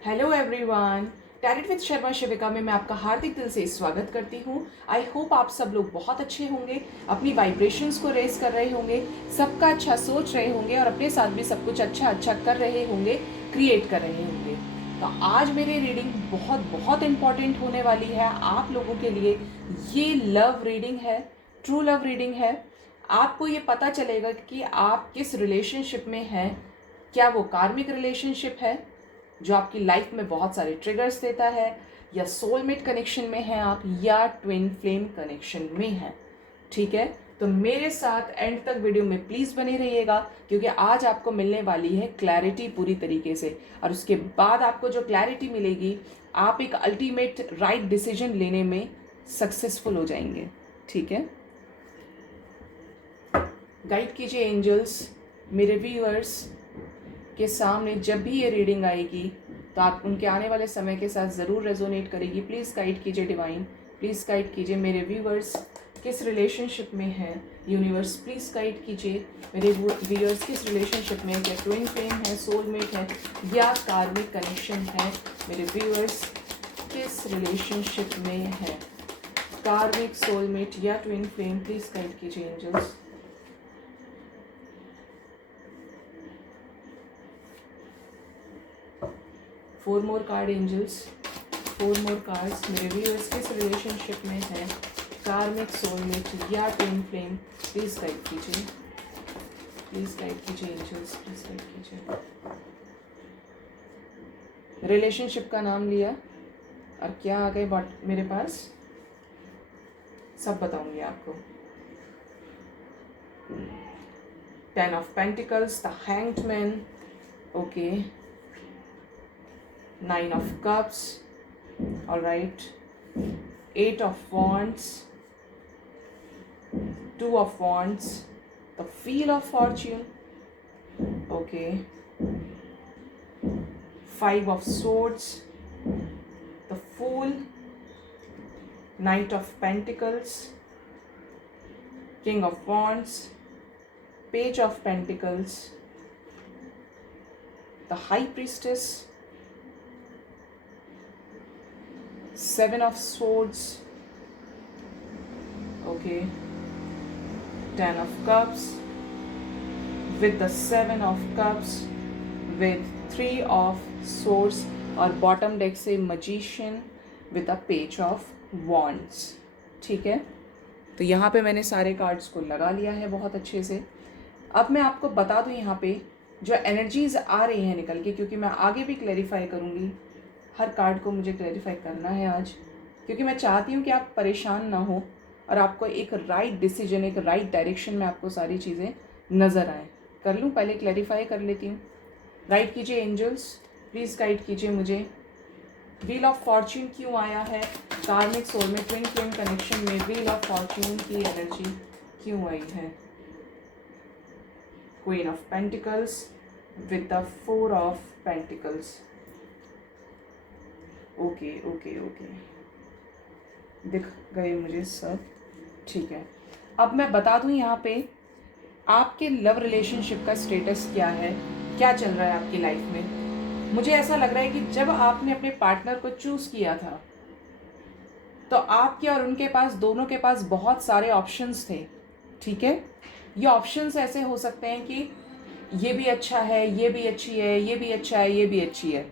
Hello everyone, talent with Sharma Shivika में मैं आपका हार्दिक दिल से स्वागत करती हूँ। आई होप आप सब लोग बहुत अच्छे होंगे, अपनी वाइब्रेशंस को रेस कर रहे होंगे, सबका अच्छा सोच रहे होंगे और अपने साथ भी सब कुछ अच्छा अच्छा कर रहे होंगे, क्रिएट कर रहे होंगे। तो आज मेरी रीडिंग बहुत बहुत इम्पॉर्टेंट होने वाली है आप लोगों के लिए। ये लव रीडिंग है, ट्रू लव रीडिंग है। आपको ये पता चलेगा कि आप किस रिलेशनशिप में हैं। क्या वो कार्मिक रिलेशनशिप है जो आपकी लाइफ में बहुत सारे ट्रिगर्स देता है, या सोलमेट कनेक्शन में है आप, या ट्विन फ्लेम कनेक्शन में है। ठीक है, तो मेरे साथ एंड तक वीडियो में प्लीज़ बने रहिएगा, क्योंकि आज आपको मिलने वाली है क्लैरिटी पूरी तरीके से। और उसके बाद आपको जो क्लैरिटी मिलेगी, आप एक अल्टीमेट राइट डिसीजन लेने में सक्सेसफुल हो जाएंगे। ठीक है, गाइड कीजिए एंजल्स मेरे व्यूअर्स के सामने। जब भी ये रीडिंग आएगी तो आप उनके आने वाले समय के साथ ज़रूर रेजोनेट करेगी। प्लीज़ गाइड कीजिए डिवाइन, प्लीज़ गाइड कीजिए मेरे व्यूअर्स किस रिलेशनशिप में हैं। यूनिवर्स प्लीज़ गाइड कीजिए मेरे व्यूअर्स किस रिलेशनशिप में, क्या ट्विन फ्लेम है, सोलमेट है, या कार्मिक कनेक्शन है। मेरे व्यूअर्स किस रिलेशनशिप में है, कार्मिक, सोलमेट या ट्विन फ्लेम। प्लीज़ गाइड कीजिए angels. Four more card angels, four more cards. मेरे व्यूअर्स किस रिलेशनशिप में है, कार्मिक, सोलमेट या ट्विन फ्लेम। प्लीज़ गाइड कीजिए, प्लीज़ गाइड कीजिए एंजल्स, प्लीज़ गाइड कीजिए। रिलेशनशिप का नाम लिया और क्या आ गए बट मेरे पास, सब बताऊंगी आपको। 10 of pentacles, the hanged man, okay, 9 of cups, all right, 8 of wands, 2 of wands, the wheel of fortune, okay, 5 of swords, the fool, knight of pentacles, king of wands, page of pentacles, the high priestess, 7 of swords, okay, 10 of cups, with the 7 of cups, with 3 of swords, और bottom deck से magician with a page of wands। ठीक है, तो यहाँ पे मैंने सारे cards को लगा लिया है बहुत अच्छे से। अब मैं आपको बता दूँ यहाँ पे जो एनर्जीज आ रही हैं निकल के, क्योंकि मैं आगे भी क्लैरिफाई करूँगी। हर कार्ड को मुझे क्लैरिफाई करना है आज, क्योंकि मैं चाहती हूँ कि आप परेशान ना हो और आपको एक राइट डिसीजन, एक राइट डायरेक्शन में आपको सारी चीज़ें नज़र आए। कर लूँ, पहले क्लैरिफाई कर लेती हूँ। गाइड कीजिए एंजल्स, प्लीज़ गाइड कीजिए मुझे। व्हील ऑफ फॉर्च्यून क्यों आया है, karmic, soulmate, twin flame connection में व्हील ऑफ फॉर्च्यून की एनर्जी क्यों आई है। Queen of pentacles with the 4 of pentacles, okay okay okay, दिख गए मुझे सब। ठीक है, अब मैं बता दूं यहाँ पे आपके लव रिलेशनशिप का स्टेटस क्या है, क्या चल रहा है आपकी लाइफ में। मुझे ऐसा लग रहा है कि जब आपने अपने पार्टनर को चूज़ किया था तो आपके और उनके पास, दोनों के पास बहुत सारे ऑप्शंस थे। ठीक है, ये ऑप्शंस ऐसे हो सकते हैं कि ये भी अच्छा है, ये भी अच्छी है, ये भी अच्छा है, ये भी अच्छी है,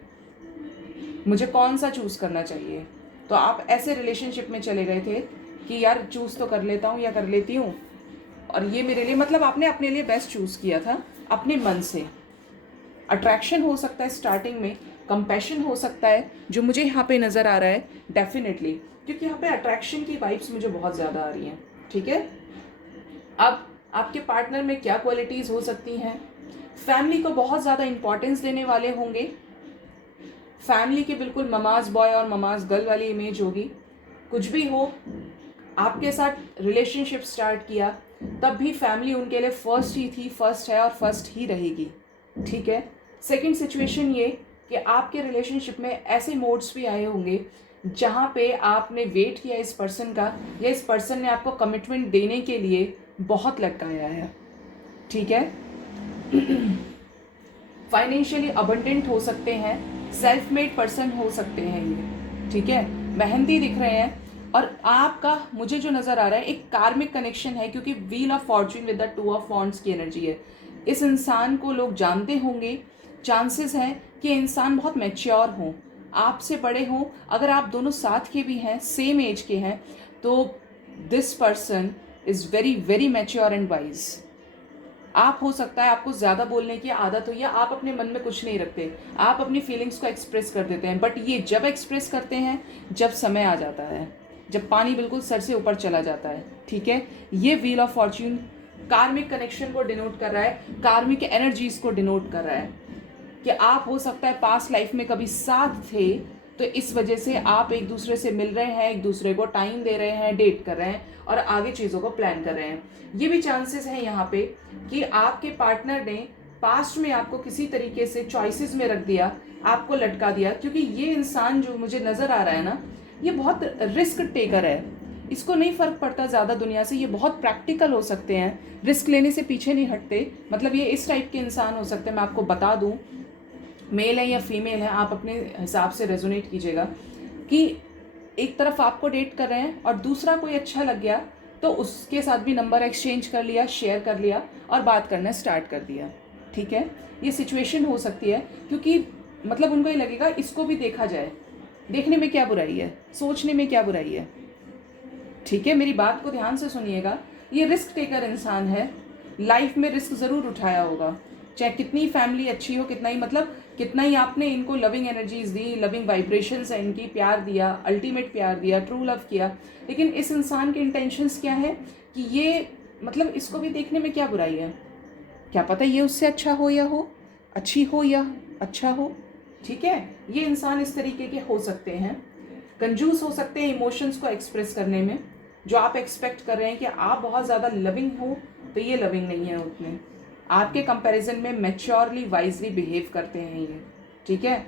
मुझे कौन सा चूज़ करना चाहिए। तो आप ऐसे रिलेशनशिप में चले गए थे कि यार चूज़ तो कर लेता हूँ या कर लेती हूँ, और ये मेरे लिए, मतलब आपने अपने लिए बेस्ट चूज़ किया था अपने मन से। अट्रैक्शन हो सकता है स्टार्टिंग में, कंपैशन हो सकता है, जो मुझे यहाँ पे नज़र आ रहा है डेफिनेटली, क्योंकि यहाँ पे अट्रैक्शन की वाइब्स मुझे बहुत ज़्यादा आ रही हैं। ठीक है, अब आपके पार्टनर में क्या क्वालिटीज़ हो सकती हैं। फैमिली को बहुत ज़्यादा इंपॉर्टेंस देने वाले होंगे, फैमिली की बिल्कुल ममाज बॉय और ममाज गर्ल वाली इमेज होगी। कुछ भी हो, आपके साथ रिलेशनशिप स्टार्ट किया तब भी फैमिली उनके लिए फर्स्ट ही थी, फर्स्ट है और फर्स्ट ही रहेगी। ठीक है, सेकंड सिचुएशन ये कि आपके रिलेशनशिप में ऐसे मोड्स भी आए होंगे जहाँ पे आपने वेट किया इस पर्सन का, या इस पर्सन ने आपको कमिटमेंट देने के लिए बहुत लटकाया है। ठीक है, फाइनेंशियली अबंडेंट हो सकते हैं, सेल्फ मेड पर्सन हो सकते हैं ये, ठीक है, मेहनती दिख रहे हैं। और आपका मुझे जो नज़र आ रहा है एक कार्मिक कनेक्शन है, क्योंकि wheel of Fortune with the two of wands की एनर्जी है। इस इंसान को लोग जानते होंगे, चांसेस हैं कि इंसान बहुत मैच्योर हों, आपसे बड़े हों। अगर आप दोनों साथ के भी हैं, सेम एज के हैं, तो this person is very very mature and wise. आप हो सकता है आपको ज़्यादा बोलने की आदत हो, या आप अपने मन में कुछ नहीं रखते, आप अपनी फीलिंग्स को एक्सप्रेस कर देते हैं, बट ये जब एक्सप्रेस करते हैं जब समय आ जाता है, जब पानी बिल्कुल सर से ऊपर चला जाता है, ठीक है। ये wheel of Fortune karmic connection को डिनोट कर रहा है, कार्मिक एनर्जीज को डिनोट कर रहा है कि आप हो सकता है पास्ट लाइफ में कभी साथ थे, तो इस वजह से आप एक दूसरे से मिल रहे हैं, एक दूसरे को टाइम दे रहे हैं, डेट कर रहे हैं और आगे चीज़ों को प्लान कर रहे हैं। ये भी चांसेस हैं यहाँ पे कि आपके पार्टनर ने पास्ट में आपको किसी तरीके से चॉइसेस में रख दिया, आपको लटका दिया, क्योंकि ये इंसान जो मुझे नज़र आ रहा है ना, ये बहुत रिस्क टेकर है। इसको नहीं फ़र्क पड़ता ज़्यादा दुनिया से, ये बहुत प्रैक्टिकल हो सकते हैं, रिस्क लेने से पीछे नहीं हटते। मतलब ये इस टाइप के इंसान हो सकते हैं। मैं आपको बता दूँ, मेल है या फीमेल है, आप अपने हिसाब से रेजोनेट कीजिएगा कि एक तरफ आपको डेट कर रहे हैं और दूसरा कोई अच्छा लग गया तो उसके साथ भी नंबर एक्सचेंज कर लिया, शेयर कर लिया और बात करना स्टार्ट कर दिया, ठीक है। ये सिचुएशन हो सकती है, क्योंकि मतलब उनको ये लगेगा इसको भी देखा जाए, देखने में क्या बुराई है, सोचने में क्या बुराई है, ठीक है। मेरी बात को ध्यान से सुनिएगा, ये रिस्क टेकर इंसान है, लाइफ में रिस्क ज़रूर उठाया होगा, चाहे कितनी फैमिली अच्छी हो, कितना ही मतलब कितना ही आपने इनको लविंग एनर्जीज दी, लविंग वाइब्रेशंस है इनकी, प्यार दिया, अल्टीमेट प्यार दिया, ट्रू लव किया, लेकिन इस इंसान के इंटेंशंस क्या है कि ये मतलब इसको भी देखने में क्या बुराई है, क्या पता ये उससे अच्छा हो या हो, अच्छी हो या अच्छा हो, ठीक है। ये इंसान इस तरीके के हो सकते हैं, कंजूस हो सकते हैं इमोशंस को एक्सप्रेस करने में। जो आप एक्सपेक्ट कर रहे हैं कि आप बहुत ज़्यादा लविंग हो, तो ये लविंग नहीं है उतने, आपके कंपैरिजन में मैच्योरली वाइजली बिहेव करते हैं ये, ठीक है।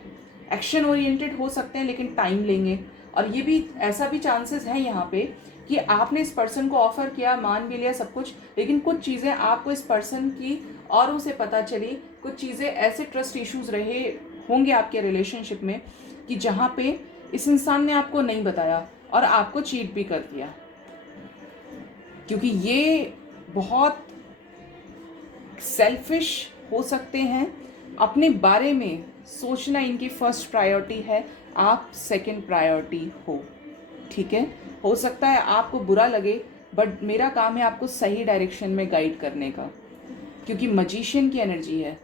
एक्शन ओरिएंटेड हो सकते हैं लेकिन टाइम लेंगे। और ये भी ऐसा भी चांसेस है यहाँ पे कि आपने इस पर्सन को ऑफर किया, मान भी लिया सब कुछ, लेकिन कुछ चीज़ें आपको इस पर्सन की औरों से पता चली, कुछ चीज़ें ऐसे ट्रस्ट इश्यूज रहे होंगे आपके रिलेशनशिप में कि जहाँ पे इस इंसान ने आपको नहीं बताया और आपको चीट भी कर दिया, क्योंकि ये बहुत सेल्फिश हो सकते हैं, अपने बारे में सोचना इनकी फर्स्ट प्रायोरिटी है, आप सेकंड प्रायोरिटी हो, ठीक है। हो सकता है आपको बुरा लगे, बट मेरा काम है आपको सही डायरेक्शन में गाइड करने का, क्योंकि मजिशियन की एनर्जी है,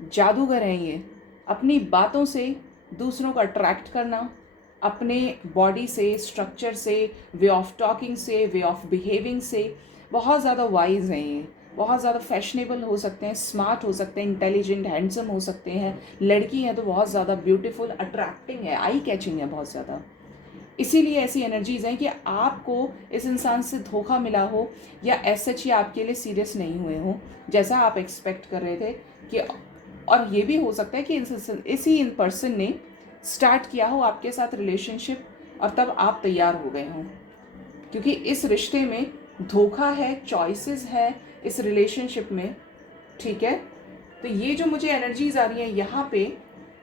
जादूगर हैं ये, अपनी बातों से दूसरों को अट्रैक्ट करना, अपने बॉडी से, स्ट्रक्चर से, वे ऑफ टॉकिंग से, वे ऑफ बिहेविंग से बहुत ज़्यादा वाइज हैं ये, बहुत ज़्यादा फैशनेबल हो सकते हैं, स्मार्ट हो सकते हैं, इंटेलिजेंट, हैंडसम हो सकते हैं, लड़की हैं तो बहुत ज़्यादा ब्यूटीफुल, अट्रैक्टिंग है, आई कैचिंग है बहुत ज़्यादा। इसीलिए ऐसी एनर्जीज़ हैं कि आपको इस इंसान से धोखा मिला हो या ऐसा ही आपके लिए सीरियस नहीं हुए हो जैसा आप एक्सपेक्ट कर रहे थे कि, और ये भी हो सकता है कि इसी इन पर्सन ने स्टार्ट किया हो आपके साथ रिलेशनशिप और तब आप तैयार हो गए हों, क्योंकि इस रिश्ते में धोखा है, चॉइसेस है इस रिलेशनशिप में, ठीक है। तो ये जो मुझे एनर्जीज आ रही हैं यहाँ पे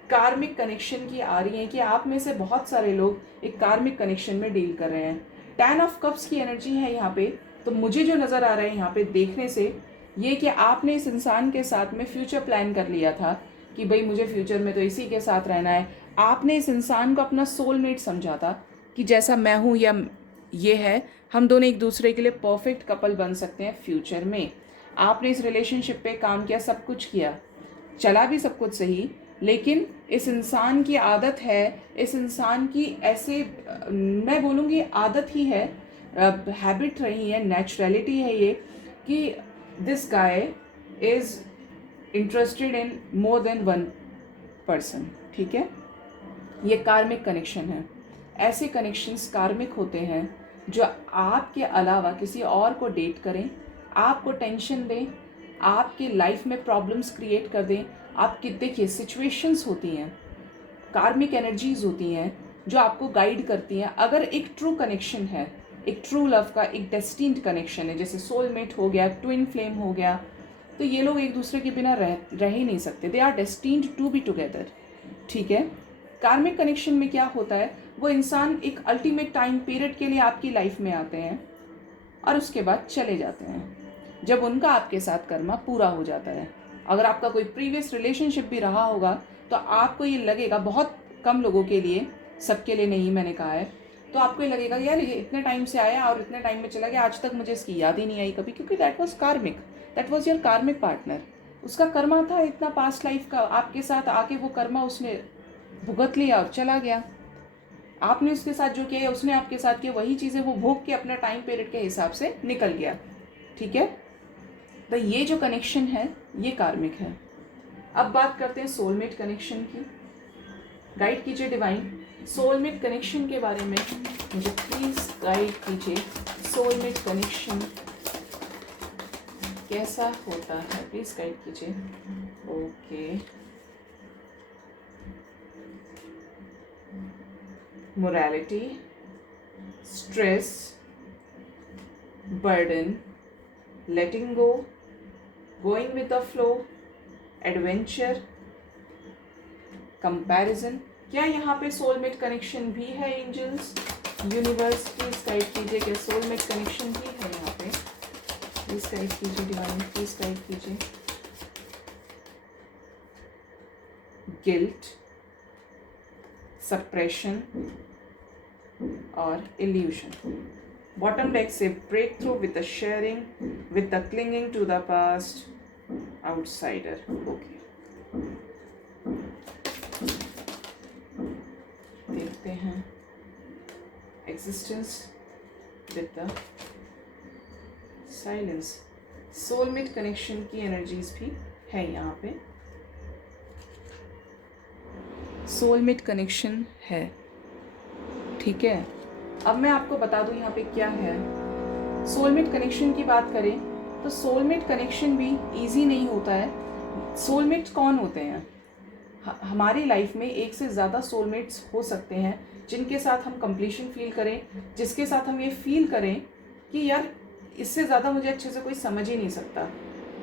कार्मिक कनेक्शन की आ रही हैं कि आप में से बहुत सारे लोग एक कार्मिक कनेक्शन में डील कर रहे हैं। 10 ऑफ कप्स की एनर्जी है यहाँ पे। तो मुझे जो नज़र आ रहा है यहाँ पे देखने से ये कि आपने इस इंसान के साथ में फ्यूचर प्लान कर लिया था कि भाई मुझे फ्यूचर में तो इसी के साथ रहना है। आपने इस इंसान को अपना सोलमेट समझा था कि जैसा मैं हूँ या ये है, हम दोनों एक दूसरे के लिए परफेक्ट कपल बन सकते हैं फ्यूचर में। आपने इस रिलेशनशिप पे काम किया, सब कुछ किया, चला भी सब कुछ सही, लेकिन इस इंसान की आदत है, इस इंसान की ऐसे मैं बोलूँगी आदत ही है, हैबिट रही है, नेचुरलिटी है ये कि this guy is interested in more than one person, ठीक है। ये कार्मिक कनेक्शन है। ऐसे कनेक्शंस कार्मिक होते हैं जो आपके अलावा किसी और को डेट करें, आपको टेंशन दें, आपके लाइफ में प्रॉब्लम्स क्रिएट कर दें। आपकी देखिए सिचुएशंस होती हैं, कार्मिक एनर्जीज होती हैं जो आपको गाइड करती हैं। अगर एक ट्रू कनेक्शन है, एक ट्रू लव का एक डेस्टिन्ड कनेक्शन है, जैसे सोलमेट हो गया, ट्विन फ्लेम हो गया, तो ये लोग एक दूसरे के बिना रह ही नहीं सकते। They are destined to be together. ठीक है। कार्मिक कनेक्शन में क्या होता है, वो इंसान एक अल्टीमेट टाइम पीरियड के लिए आपकी लाइफ में आते हैं और उसके बाद चले जाते हैं जब उनका आपके साथ कर्मा पूरा हो जाता है। अगर आपका कोई प्रीवियस रिलेशनशिप भी रहा होगा तो आपको ये लगेगा, बहुत कम लोगों के लिए, सबके लिए नहीं मैंने कहा है, तो आपको ये लगेगा यार ये इतने टाइम से आया और इतने टाइम में चला गया, आज तक मुझे इसकी याद ही नहीं आई कभी, क्योंकि दैट वाज कार्मिक, दैट वाज योर कार्मिक पार्टनर। उसका कर्मा था इतना पास्ट लाइफ का, आपके साथ आके वो कर्मा उसने भुगत लिया और चला गया। आपने उसके साथ जो किया, उसने आपके साथ किया, वही चीज़ें वो भोग के अपना टाइम पीरियड के हिसाब से निकल गया। ठीक है। तो ये जो कनेक्शन है ये कार्मिक है। अब बात करते हैं सोलमेट कनेक्शन की। गाइड कीजिए डिवाइन, सोलमेट कनेक्शन के बारे में मुझे प्लीज़ गाइड कीजिए। सोलमेट कनेक्शन कैसा होता है, प्लीज़ गाइड कीजिए। Okay, morality, stress, burden, letting go, going with the flow, adventure, comparison. क्या यहाँ पे सोलमेट कनेक्शन भी है एंजल्स? यूनिवर्स प्लीज गाइड कीजिए, क्या सोलमेट कनेक्शन भी है यहाँ पे? प्लीज गाइड कीजिए डिवाइन, प्लीज गाइड कीजिए। गिल्ट, सप्रेशन और इल्यूशन। बॉटम डेक से break through with the sharing, with the clinging to the past, outsider. Okay, देखते हैं existence with the silence. Soulmate connection की एनर्जीज भी है यहाँ पे। सोलमेट कनेक्शन है, ठीक है। अब मैं आपको बता दूं यहाँ पे क्या है। सोलमेट कनेक्शन की बात करें तो सोलमेट कनेक्शन भी इजी नहीं होता है। सोलमेट कौन होते हैं? हमारी लाइफ में एक से ज़्यादा सोलमेट्स हो सकते हैं जिनके साथ हम कंप्लीशन फील करें, जिसके साथ हम ये फील करें कि यार इससे ज़्यादा मुझे अच्छे से कोई समझ ही नहीं सकता।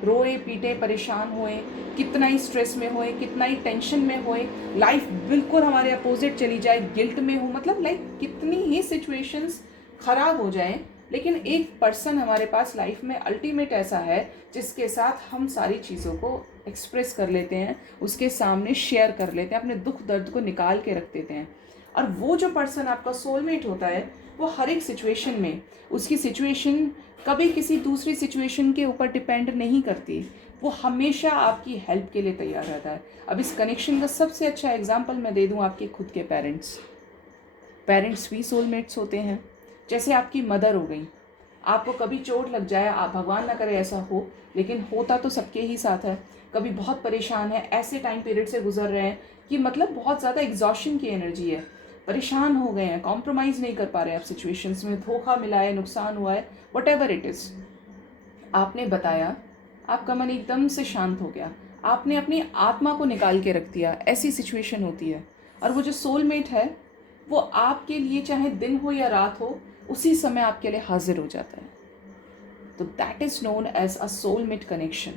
रोए पीटे परेशान होए, कितना ही स्ट्रेस में होए, कितना ही टेंशन में होए, लाइफ बिल्कुल हमारे अपोजिट चली जाए, गिल्ट में हो, मतलब लाइक कितनी ही सिचुएशंस ख़राब हो जाएं, लेकिन एक पर्सन हमारे पास लाइफ में अल्टीमेट ऐसा है जिसके साथ हम सारी चीज़ों को एक्सप्रेस कर लेते हैं, उसके सामने शेयर कर लेते हैं, अपने दुख दर्द को निकाल के रख देते हैं। और वो जो पर्सन आपका सोलमेट होता है वो हर एक सिचुएशन में, उसकी सिचुएशन कभी किसी दूसरी सिचुएशन के ऊपर डिपेंड नहीं करती, वो हमेशा आपकी हेल्प के लिए तैयार रहता है। अब इस कनेक्शन का सबसे अच्छा एग्जाम्पल मैं दे दूँ, आपके खुद के पेरेंट्स भी सोलमेट्स होते हैं। जैसे आपकी मदर हो गई, आपको कभी चोट लग जाए, आप भगवान ना करे ऐसा हो, लेकिन होता तो सबके ही साथ है, कभी बहुत परेशान है, ऐसे टाइम पीरियड से गुजर रहे हैं कि मतलब बहुत ज़्यादा एग्जॉशन की एनर्जी है, परेशान हो गए हैं, कॉम्प्रोमाइज़ नहीं कर पा रहे हैं आप सिचुएशंस में, धोखा मिला है, नुकसान हुआ है, व्हाटएवर इट इज़, आपने बताया, आपका मन एकदम से शांत हो गया, आपने अपनी आत्मा को निकाल के रख दिया, ऐसी सिचुएशन होती है। और वो जो सोलमेट है वो आपके लिए चाहे दिन हो या रात हो, उसी समय आपके लिए हाजिर हो जाता है। तो that is known as a soulmate connection.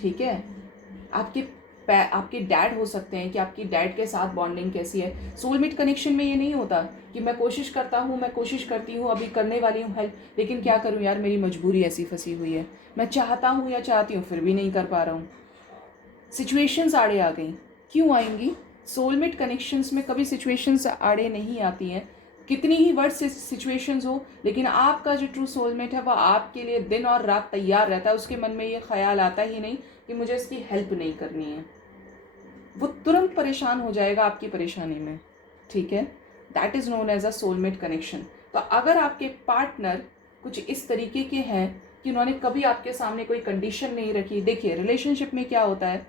ठीक है। आपके डैड हो सकते हैं कि आपकी डैड के साथ बॉन्डिंग कैसी है। सोलमेट कनेक्शन में ये नहीं होता कि मैं कोशिश करता हूँ, मैं कोशिश करती हूँ, अभी करने वाली हूँ हेल्प, लेकिन क्या करूँ यार, मेरी मजबूरी ऐसी फंसी हुई है, मैं चाहता हूँ या चाहती हूँ फिर भी नहीं कर पा रहा हूँ, सिचुएशंस आड़े आ गई। क्यों आएंगी? सोलमेट कनेक्शंस में कभी सिचुएशंस आड़े नहीं आती हैं, कितनी ही वर्स्ट सिचुएशंस हो, लेकिन आपका जो ट्रू सोलमेट है वह आपके लिए दिन और रात तैयार रहता है। उसके मन में ये ख्याल आता ही नहीं कि मुझे इसकी हेल्प नहीं करनी है, वो तुरंत परेशान हो जाएगा आपकी परेशानी में। ठीक है। That is known as a soulmate connection. तो अगर आपके पार्टनर कुछ इस तरीके के हैं कि उन्होंने कभी आपके सामने कोई कंडीशन नहीं रखी। देखिए रिलेशनशिप में क्या होता है,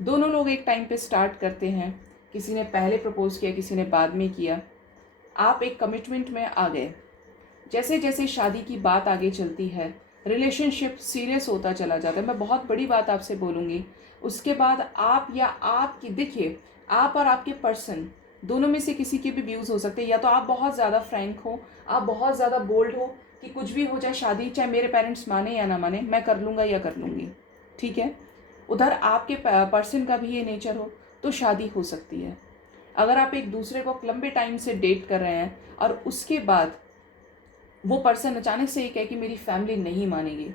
दोनों लोग एक टाइम पे स्टार्ट करते हैं, किसी ने पहले प्रपोज किया, किसी ने बाद में किया, आप एक कमिटमेंट में आ गए। जैसे जैसे शादी की बात आगे चलती है, रिलेशनशिप सीरियस होता चला जाता है। मैं बहुत बड़ी बात आपसे बोलूँगी, उसके बाद आप या आपकी, देखिए आप और आपके पर्सन दोनों में से किसी के भी व्यूज़ हो सकते हैं। या तो आप बहुत ज़्यादा फ्रैंक हो, आप बहुत ज़्यादा बोल्ड हो कि कुछ भी हो जाए, शादी चाहे मेरे पेरेंट्स माने या ना माने, मैं कर लूँगा या कर लूँगी। ठीक है। उधर आपके पर्सन का भी ये नेचर हो तो शादी हो सकती है। अगर आप एक दूसरे को लंबे टाइम से डेट कर रहे हैं और उसके बाद वो पर्सन अचानक से ये कहे कि मेरी फैमिली नहीं मानेगी,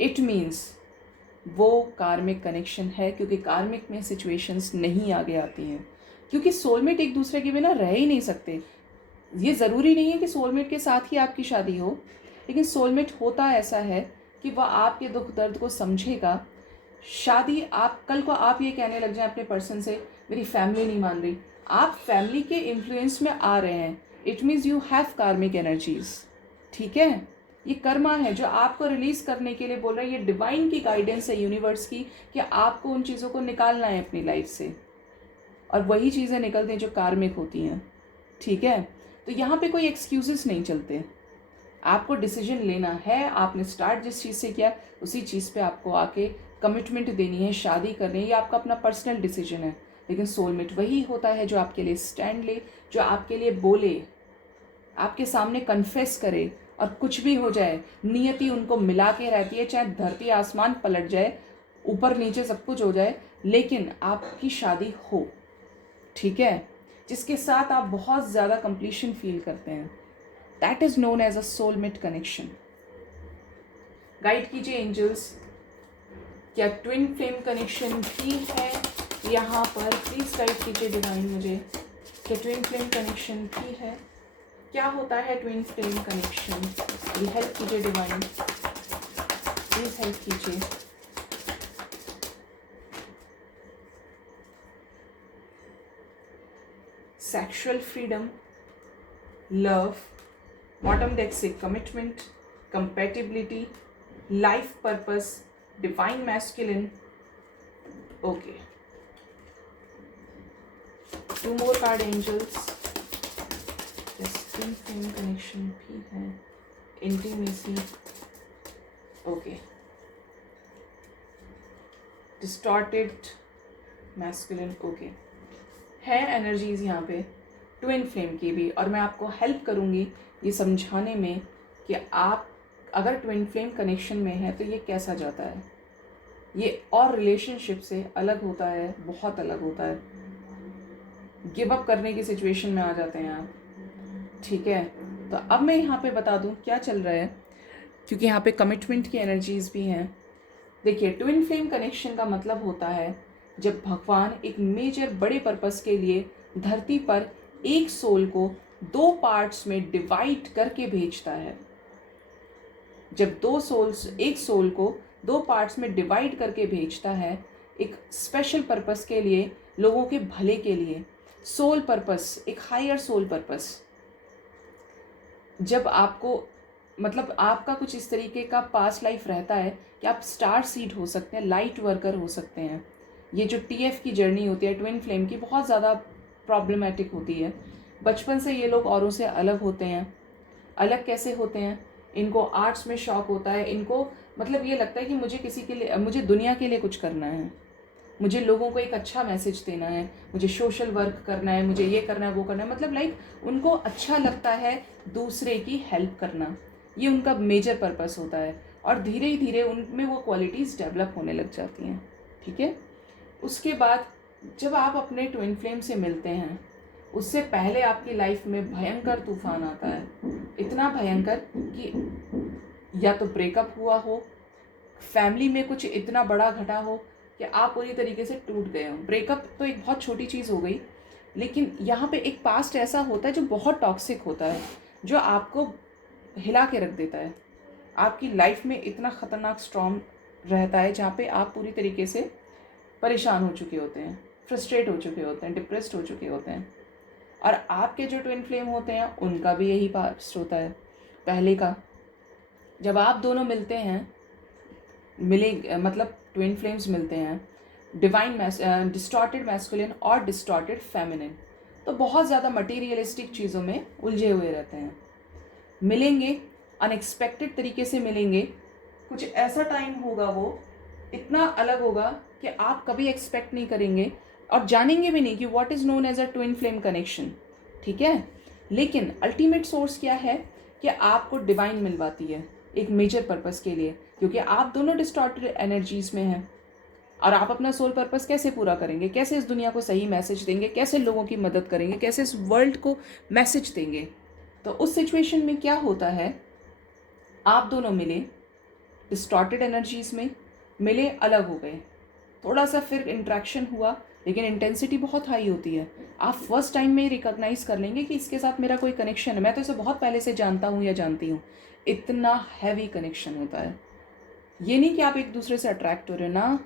इट मीन्स वो कार्मिक कनेक्शन है, क्योंकि कार्मिक में सिचुएशंस नहीं आगे आती हैं, क्योंकि सोलमेट एक दूसरे के बिना रह ही नहीं सकते। ये ज़रूरी नहीं है कि सोलमेट के साथ ही आपकी शादी हो, लेकिन सोलमेट होता ऐसा है कि वह आपके दुख दर्द को समझेगा। शादी आप कल को आप ये कहने लग जाएं अपने पर्सन से मेरी फैमिली नहीं मान रही, आप फैमिली के इन्फ्लुएंस में आ रहे हैं, इट मीन्स यू हैव कार्मिक एनर्जीज। ठीक है, ये कर्मा है जो आपको रिलीज करने के लिए बोल रहा है। ये डिवाइन की गाइडेंस है यूनिवर्स की कि आपको उन चीज़ों को निकालना है अपनी लाइफ से, और वही चीज़ें निकलती हैं जो कार्मिक होती हैं। ठीक है, तो यहाँ पे कोई एक्सक्यूजेस नहीं चलते, आपको डिसीजन लेना है। आपने स्टार्ट जिस चीज़ से किया उसी चीज़ पे आपको आके कमिटमेंट देनी है, शादी करनी है, ये आपका अपना पर्सनल डिसीजन है। लेकिन सोलमेट वही होता है जो आपके लिए स्टैंड ले, जो आपके लिए बोले, आपके सामने कन्फेस करे, और कुछ भी हो जाए नियति उनको मिला के रहती है, चाहे धरती आसमान पलट जाए, ऊपर नीचे सब कुछ हो जाए, लेकिन आपकी शादी हो। ठीक है, जिसके साथ आप बहुत ज़्यादा कंप्लीशन फील करते हैं, that is known as a soulmate connection. Guide कीजिए एंजल्स, क्या ट्विन फ्लेम कनेक्शन भी है यहाँ पर? प्लीज़ गाइड कीजिए डिवाइन मुझे, क्या ट्विन फ्लेम कनेक्शन भी है? क्या होता है ट्विन फ्लेम कनेक्शन? हेल्प कीजिए डिवाइन, प्लीज़ हेल्प कीजिए। Sexual freedom, love, bottom deck से commitment, compatibility, life purpose, divine masculine. Okay, 2 more card angels. Twin flame connection भी है, intimacy, okay, distorted masculine, okay, है एनर्जीज यहाँ पे twin flame की भी। और मैं आपको हेल्प करूँगी ये समझाने में कि आप अगर ट्विन फ्लेम कनेक्शन में है तो ये कैसा जाता है। ये और रिलेशनशिप से अलग होता है, बहुत अलग होता है। गिव अप करने की सिचुएशन में आ जाते हैं आप। ठीक है, तो अब मैं यहाँ पे बता दूँ क्या चल रहा है, क्योंकि यहाँ पे कमिटमेंट की एनर्जीज भी हैं। देखिए, ट्विन फ्लेम कनेक्शन का मतलब होता है जब भगवान एक मेजर बड़े पर्पस के लिए धरती पर एक सोल को 2 पार्ट्स में डिवाइड करके भेजता है। जब एक सोल को 2 पार्ट्स में डिवाइड करके भेजता है, एक स्पेशल पर्पस के लिए, लोगों के भले के लिए, सोल पर्पस, एक हायर सोल पर्पस। जब आपको मतलब आपका कुछ इस तरीके का पास्ट लाइफ रहता है कि आप स्टार सीड हो सकते हैं, लाइट वर्कर हो सकते हैं। ये जो TF की जर्नी होती है ट्विन फ्लेम की, बहुत ज़्यादा प्रॉब्लमेटिक होती है। बचपन से ये लोग औरों से अलग होते हैं। अलग कैसे होते हैं? इनको आर्ट्स में शौक होता है, इनको मतलब ये लगता है कि मुझे किसी के लिए, मुझे दुनिया के लिए कुछ करना है, मुझे लोगों को एक अच्छा मैसेज देना है, मुझे सोशल वर्क करना है, मुझे ये करना है, वो करना है। मतलब लाइक उनको अच्छा लगता है दूसरे की हेल्प करना, ये उनका मेजर पर्पस होता है। और धीरे धीरे उनमें वो क्वालिटीज़ डेवलप होने लग जाती हैं। ठीक है, उसके बाद जब आप अपने ट्विन फ्लेम से मिलते हैं, उससे पहले आपकी लाइफ में भयंकर तूफान आता है। इतना भयंकर कि या तो ब्रेकअप हुआ हो, फैमिली में कुछ इतना बड़ा घटा हो कि आप पूरी तरीके से टूट गए हो। ब्रेकअप तो एक बहुत छोटी चीज़ हो गई, लेकिन यहाँ पे एक पास्ट ऐसा होता है जो बहुत टॉक्सिक होता है, जो आपको हिला के रख देता है। आपकी लाइफ में इतना ख़तरनाक स्टॉर्म रहता है जहाँ पे आप पूरी तरीके से परेशान हो चुके होते हैं, फ्रस्ट्रेट हो चुके होते हैं, डिप्रेस्ड हो चुके होते हैं। और आपके जो ट्विन फ्लेम होते हैं उनका भी यही पास्ट होता है पहले का। जब आप दोनों मिलते हैं, मतलब ट्विन फ्लेम्स मिलते हैं, डिस्टॉर्टेड मैस्कुलिन और डिस्टॉर्टेड फेमिनिन, तो बहुत ज़्यादा मटीरियलिस्टिक चीज़ों में उलझे हुए रहते हैं। मिलेंगे, अनएक्सपेक्टेड तरीके से मिलेंगे, कुछ ऐसा टाइम होगा वो इतना अलग होगा कि आप कभी एक्सपेक्ट नहीं करेंगे और जानेंगे भी नहीं कि what is known as a twin flame connection. ठीक है, लेकिन अल्टीमेट सोर्स क्या है कि आपको डिवाइन मिलवाती है, एक मेजर पर्पस के लिए, क्योंकि आप दोनों डिस्टॉर्टेड एनर्जीज में हैं। और आप अपना सोल पर्पस कैसे पूरा करेंगे, कैसे इस दुनिया को सही मैसेज देंगे, कैसे लोगों की मदद करेंगे, कैसे इस वर्ल्ड को मैसेज देंगे। तो उस सिचुएशन में क्या होता है, आप दोनों मिले डिस्टॉर्टेड एनर्जीज में, मिले अलग हो गए, थोड़ा सा फिर इंट्रैक्शन हुआ, लेकिन इंटेंसिटी बहुत हाई होती है। आप फर्स्ट टाइम में ही रिकॉग्नाइज कर लेंगे कि इसके साथ मेरा कोई कनेक्शन है, मैं तो इसे बहुत पहले से जानता हूँ या जानती हूँ। इतना हैवी कनेक्शन होता है। ये नहीं कि आप एक दूसरे से अट्रैक्ट हो रहे हो ना,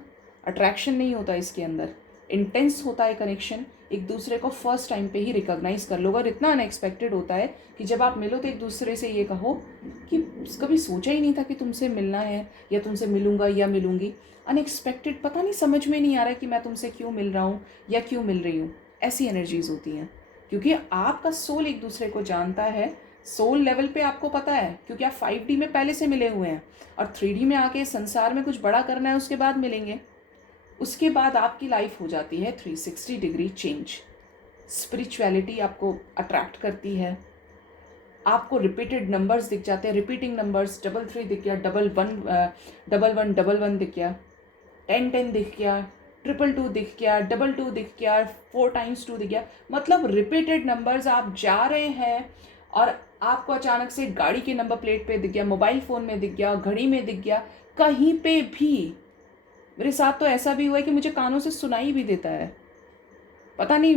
अट्रैक्शन नहीं होता इसके अंदर, इंटेंस होता है कनेक्शन। एक दूसरे को फर्स्ट टाइम पे ही रिकॉग्नाइज कर लो। और इतना अनएक्सपेक्टेड होता है कि जब आप मिलो तो एक दूसरे से ये कहो कि कभी सोचा ही नहीं था कि तुमसे मिलना है या तुमसे मिलूंगा या मिलूंगी। अनएक्सपेक्टेड, पता नहीं, समझ में नहीं आ रहा है कि मैं तुमसे क्यों मिल रहा हूँ या क्यों मिल रही हूँ। ऐसी एनर्जीज होती हैं, क्योंकि आपका सोल एक दूसरे को जानता है। सोल लेवल पे आपको पता है, क्योंकि आप 5D में पहले से मिले हुए हैं, और 3D में आके संसार में कुछ बड़ा करना है, उसके बाद मिलेंगे। उसके बाद आपकी लाइफ हो जाती है 360 डिग्री चेंज। स्पिरिचुअलिटी आपको अट्रैक्ट करती है, आपको रिपीटेड नंबर्स दिख जाते हैं, रिपीटिंग नंबर्स, 33 दिख गया, 1111 दिख गया, 1010 दिख गया, 222 दिख गया, 22 दिख गया, 4 times 2 दिख गया। मतलब रिपीटेड नंबर्स, आप जा रहे हैं और आपको अचानक से गाड़ी के नंबर प्लेट पे दिख गया, मोबाइल फ़ोन में दिख गया, घड़ी में दिख गया, कहीं पे भी। मेरे साथ तो ऐसा भी हुआ है कि मुझे कानों से सुनाई भी देता है। पता नहीं,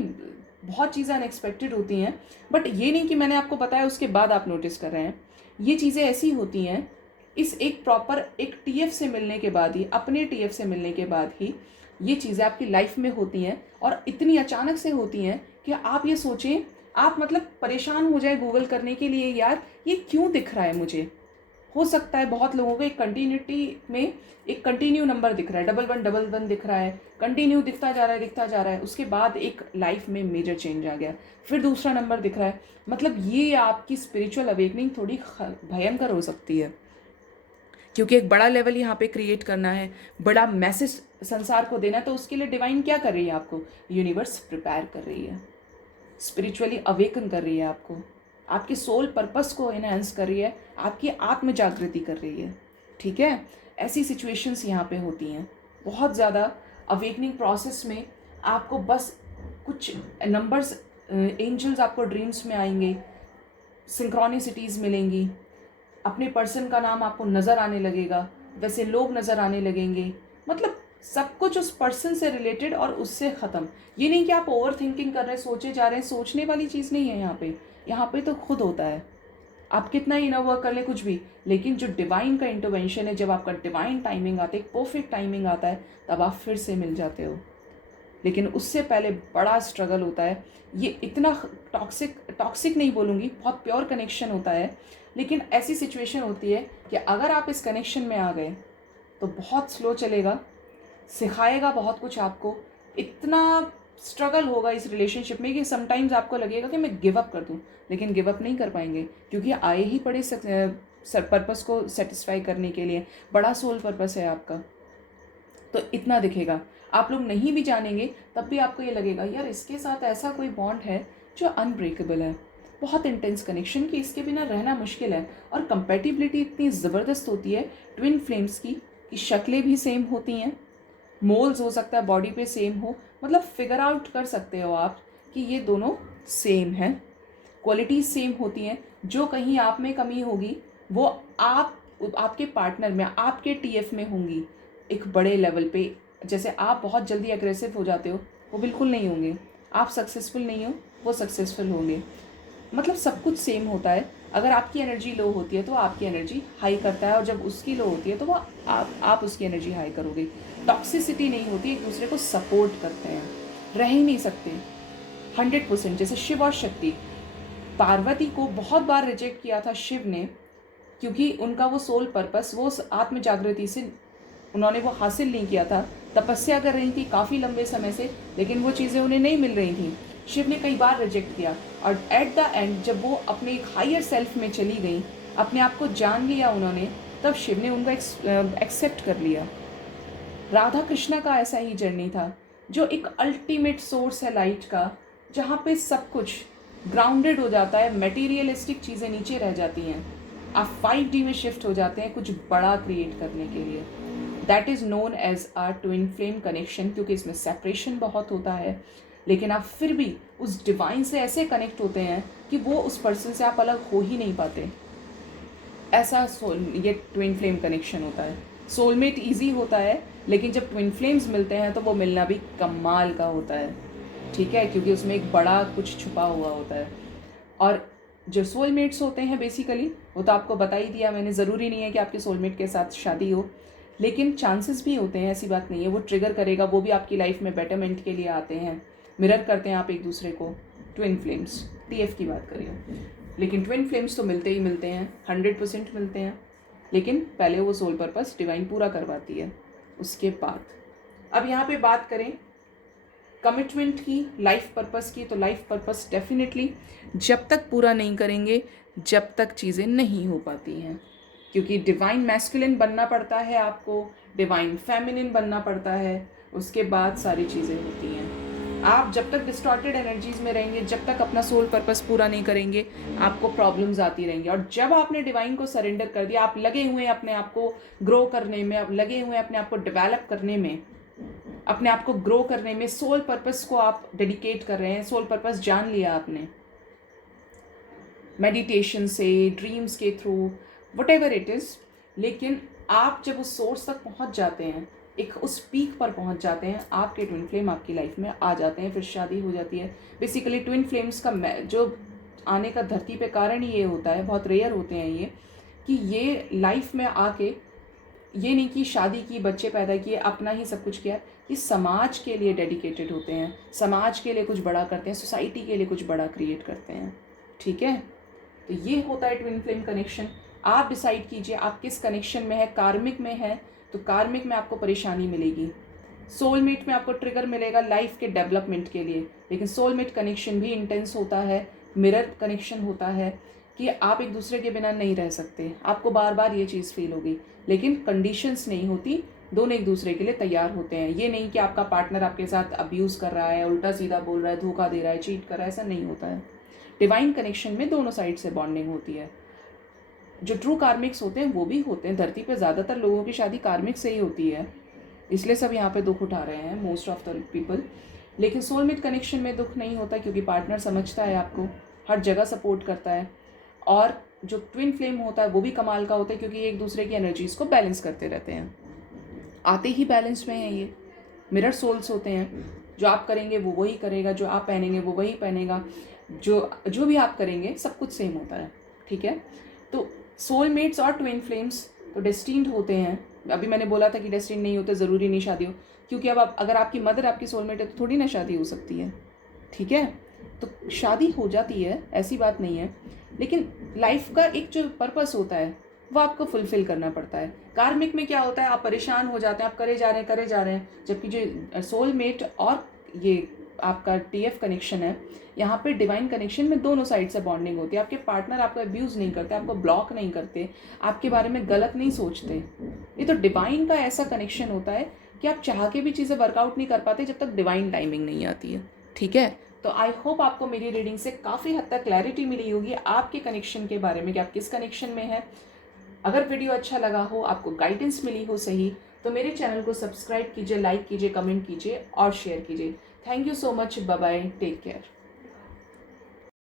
बहुत चीज़ें अनएक्सपेक्टेड होती हैं। बट ये नहीं कि मैंने आपको बताया उसके बाद आप नोटिस कर रहे हैं। ये चीज़ें ऐसी होती हैं, इस एक प्रॉपर एक TF से मिलने के बाद ही, अपने TF से मिलने के बाद ही ये चीज़ें आपकी लाइफ में होती हैं। और इतनी अचानक से होती हैं कि आप ये सोचें, आप मतलब परेशान हो जाए गूगल करने के लिए, यार ये क्यों दिख रहा है मुझे। हो सकता है बहुत लोगों को एक कंटिन्यूटी में एक कंटिन्यू नंबर दिख रहा है, 1111 दिख रहा है, कंटिन्यू दिखता जा रहा है, दिखता जा रहा है। उसके बाद एक लाइफ में मेजर चेंज आ गया, फिर दूसरा नंबर दिख रहा है। मतलब ये आपकी स्पिरिचुअल अवेकनिंग थोड़ी भयंकर हो सकती है, क्योंकि एक बड़ा लेवल यहाँ पे क्रिएट करना है, बड़ा मैसेज संसार को देना है। तो उसके लिए डिवाइन क्या कर रही है आपको, यूनिवर्स प्रिपेयर कर रही है, स्पिरिचुअली अवेकन कर रही है आपको, आपके सोल पर्पस को इनहेंस कर रही है, आपकी आत्म जागृति कर रही है। ठीक है, ऐसी सिचुएशंस यहाँ पे होती हैं बहुत ज़्यादा। अवेकनिंग प्रोसेस में आपको बस कुछ नंबर्स, एंजल्स आपको ड्रीम्स में आएंगे, सिंक्रोनिसिटीज़ मिलेंगी, अपने पर्सन का नाम आपको नज़र आने लगेगा, वैसे लोग नज़र आने लगेंगे। मतलब सब कुछ उस पर्सन से रिलेटेड और उससे ख़त्म। ये नहीं कि आप ओवर थिंकिंग कर रहे हैं, सोचे जा रहे हैं, सोचने वाली चीज़ नहीं है यहाँ पे। यहाँ पे तो खुद होता है, आप कितना ही इनर वर्क कर ले कुछ भी, लेकिन जो डिवाइन का इंटरवेंशन है, जब आपका डिवाइन टाइमिंग आता है, एक परफेक्ट टाइमिंग आता है, तब आप फिर से मिल जाते हो। लेकिन उससे पहले बड़ा स्ट्रगल होता है। ये इतना टॉक्सिक नहीं बोलूँगी, बहुत प्योर कनेक्शन होता है। लेकिन ऐसी सिचुएशन होती है कि अगर आप इस कनेक्शन में आ गए तो बहुत स्लो चलेगा, सिखाएगा बहुत कुछ आपको। इतना स्ट्रगल होगा इस रिलेशनशिप में कि समटाइम्स आपको लगेगा कि मैं गिव अप कर दूं, लेकिन गिव अप नहीं कर पाएंगे, क्योंकि आए ही पड़े पर्पस को सेटिस्फाई करने के लिए। बड़ा सोल पर्पस है आपका, तो इतना दिखेगा। आप लोग नहीं भी जानेंगे तब भी आपको ये लगेगा, यार इसके साथ ऐसा कोई बॉन्ड है जो अनब्रेकेबल है, बहुत इंटेंस कनेक्शन कि इसके बिना रहना मुश्किल है। और कंपेटिबिलिटी इतनी ज़बरदस्त होती है ट्विन फ्लेम्स की कि शक्लें भी सेम होती हैं, मोल्स हो सकता है बॉडी पे सेम हो, मतलब फिगर आउट कर सकते हो आप कि ये दोनों सेम हैं। क्वालिटीज़ सेम होती हैं। जो कहीं आप में कमी होगी वो आपके पार्टनर में, आपके TF में होंगी एक बड़े लेवल पे। जैसे आप बहुत जल्दी एग्रेसिव हो जाते हो, वो बिल्कुल नहीं होंगे। आप सक्सेसफुल नहीं हो, वो सक्सेसफुल होंगे। मतलब सब कुछ सेम होता है। अगर आपकी एनर्जी लो होती है तो आपकी एनर्जी हाई करता है, और जब उसकी लो होती है तो वो आप उसकी एनर्जी हाई करोगे। टॉक्सिसिटी नहीं होती, एक दूसरे को सपोर्ट करते हैं, रह ही नहीं सकते 100%। जैसे शिव और शक्ति, पार्वती को बहुत बार रिजेक्ट किया था शिव ने, क्योंकि उनका वो सोल पर्पस, वो आत्म जागृति से उन्होंने वो हासिल नहीं किया था। तपस्या कर रही थी काफ़ी लंबे समय से, लेकिन वो चीज़ें उन्हें नहीं मिल रही थी। शिव ने कई बार रिजेक्ट किया, और एट द एंड जब वो अपने एक हायर सेल्फ में चली गई, अपने आप को जान लिया उन्होंने, तब शिव ने उनको एक्सेप्ट कर लिया। राधा कृष्णा का ऐसा ही जर्नी था, जो एक अल्टीमेट सोर्स है लाइट का, जहाँ पे सब कुछ ग्राउंडेड हो जाता है, मटेरियलिस्टिक चीज़ें नीचे रह जाती हैं। आप 5D में शिफ्ट हो जाते हैं कुछ बड़ा क्रिएट करने के लिए। That is known as a twin flame connection, क्योंकि इसमें सेपरेशन बहुत होता है, लेकिन आप फिर भी उस डिवाइन से ऐसे कनेक्ट होते हैं कि वो उस पर्सन से आप अलग हो ही नहीं पाते। ऐसा ये ट्विन फ्लेम कनेक्शन होता है। सोलमेट ईजी होता है, लेकिन जब ट्विन फ्लेम्स मिलते हैं तो वो मिलना भी कमाल का होता है, ठीक है, क्योंकि उसमें एक बड़ा कुछ छुपा हुआ होता है। और जो सोलमेट्स होते हैं बेसिकली, वो तो आपको बता ही दिया मैंने, ज़रूरी नहीं है कि आपके सोलमेट के साथ शादी हो, लेकिन चांसेस भी होते हैं, ऐसी बात नहीं है। वो ट्रिगर करेगा, वो भी आपकी लाइफ में बेटरमेंट के लिए आते हैं, मिरर करते हैं आप एक दूसरे को। ट्विन फ्लेम्स, टीएफ की बात करिए, लेकिन ट्विन फ्लेम्स तो मिलते ही मिलते हैं, 100% मिलते हैं, लेकिन पहले वो सोल पर्पस डिवाइन पूरा करवाती है, उसके बाद। अब यहाँ पे बात करें कमिटमेंट की, लाइफ पर्पस की, तो लाइफ पर्पस डेफिनेटली जब तक पूरा नहीं करेंगे जब तक चीज़ें नहीं हो पाती हैं, क्योंकि डिवाइन मैस्कुलिन बनना पड़ता है आपको, डिवाइन फेमिनिन बनना पड़ता है, उसके बाद सारी चीज़ें होती हैं। आप जब तक डिस्टॉर्टेड एनर्जीज में रहेंगे, जब तक अपना सोल पर्पस पूरा नहीं करेंगे, आपको प्रॉब्लम्स आती रहेंगी। और जब आपने डिवाइन को सरेंडर कर दिया, आप लगे हुए हैं अपने आप को ग्रो करने में, आप लगे हुए हैं अपने आप को डेवलप करने में, अपने आप को ग्रो करने में, सोल पर्पस को आप डेडिकेट कर रहे हैं, सोल पर्पस जान लिया आपने मेडिटेशन से, ड्रीम्स के थ्रू, व्हाटएवर इट इज़। लेकिन आप जब उस सोर्स तक पहुंच जाते हैं, एक उस पीक पर पहुंच जाते हैं, आपके ट्विन फ्लेम आपकी लाइफ में आ जाते हैं, फिर शादी हो जाती है। बेसिकली ट्विन फ्लेम्स का जो आने का धरती पे कारण ही ये होता है, बहुत रेयर होते हैं ये, कि ये लाइफ में आके ये नहीं कि शादी की, बच्चे पैदा किए, अपना ही सब कुछ किया, ये समाज के लिए डेडिकेटेड होते हैं, समाज के लिए कुछ बड़ा करते हैं, सोसाइटी के लिए कुछ बड़ा क्रिएट करते हैं, ठीक है। तो ये होता है ट्विन फ्लेम कनेक्शन। आप डिसाइड कीजिए आप किस कनेक्शन में है। कार्मिक में है तो कार्मिक में आपको परेशानी मिलेगी, सोलमेट में आपको ट्रिगर मिलेगा लाइफ के डेवलपमेंट के लिए, लेकिन सोलमेट कनेक्शन भी इंटेंस होता है, मिरर कनेक्शन होता है कि आप एक दूसरे के बिना नहीं रह सकते, आपको बार बार ये चीज़ फील होगी, लेकिन कंडीशंस नहीं होती, दोनों एक दूसरे के लिए तैयार होते हैं। ये नहीं कि आपका पार्टनर आपके साथ अब्यूज़ कर रहा है, उल्टा सीधा बोल रहा है, धोखा दे रहा है, चीट कर रहा है, ऐसा नहीं होता है। डिवाइन कनेक्शन में दोनों साइड से बॉन्डिंग होती है। जो ट्रू कार्मिक्स होते हैं वो भी होते हैं, धरती पे ज़्यादातर लोगों की शादी कार्मिक से ही होती है, इसलिए सब यहाँ पे दुख उठा रहे हैं, मोस्ट ऑफ द पीपल। लेकिन सोलमेट कनेक्शन में दुख नहीं होता, क्योंकि पार्टनर समझता है आपको, हर जगह सपोर्ट करता है। और जो ट्विन फ्लेम होता है वो भी कमाल का होता है, क्योंकि एक दूसरे की एनर्जीज़ को बैलेंस करते रहते हैं, आते ही बैलेंस में हैं। ये मिरर सोल्स होते हैं, जो आप करेंगे वो वही करेगा, जो आप पहनेंगे वो वही पहनेगा, जो भी आप करेंगे सब कुछ सेम होता है, ठीक है। तो सोलमेट्स और ट्विन फ्लेम्स तो डेस्टिन्ड होते हैं। अभी मैंने बोला था कि डेस्टिन्ड नहीं होते, ज़रूरी नहीं शादी हो, क्योंकि अब आप अगर आपकी मदर आपकी सोलमेट है तो थोड़ी ना शादी हो सकती है, ठीक है। तो शादी हो जाती है, ऐसी बात नहीं है, लेकिन लाइफ का एक जो पर्पस होता है वो आपको फुलफिल करना पड़ता है। कार्मिक में क्या होता है, आप परेशान हो जाते हैं, आप करे जा रहे हैं, जबकि जो सोलमेट और ये आपका टीएफ कनेक्शन है, यहाँ पे डिवाइन कनेक्शन में दोनों साइड से बॉन्डिंग होती है। आपके पार्टनर आपको अब्यूज़ नहीं करते, आपको ब्लॉक नहीं करते, आपके बारे में गलत नहीं सोचते। ये तो डिवाइन का ऐसा कनेक्शन होता है कि आप चाह के भी चीज़ें वर्कआउट नहीं कर पाते जब तक डिवाइन टाइमिंग नहीं आती है, ठीक है। तो आई होप आपको मेरी रीडिंग से काफ़ी हद तक क्लैरिटी मिली होगी आपके कनेक्शन के बारे में, कि आप किस कनेक्शन में हैं। अगर वीडियो अच्छा लगा हो, आपको गाइडेंस मिली हो सही, तो मेरे चैनल को सब्सक्राइब कीजिए, लाइक कीजिए, कमेंट कीजिए और शेयर कीजिए। Thank you so much, bye bye, take care.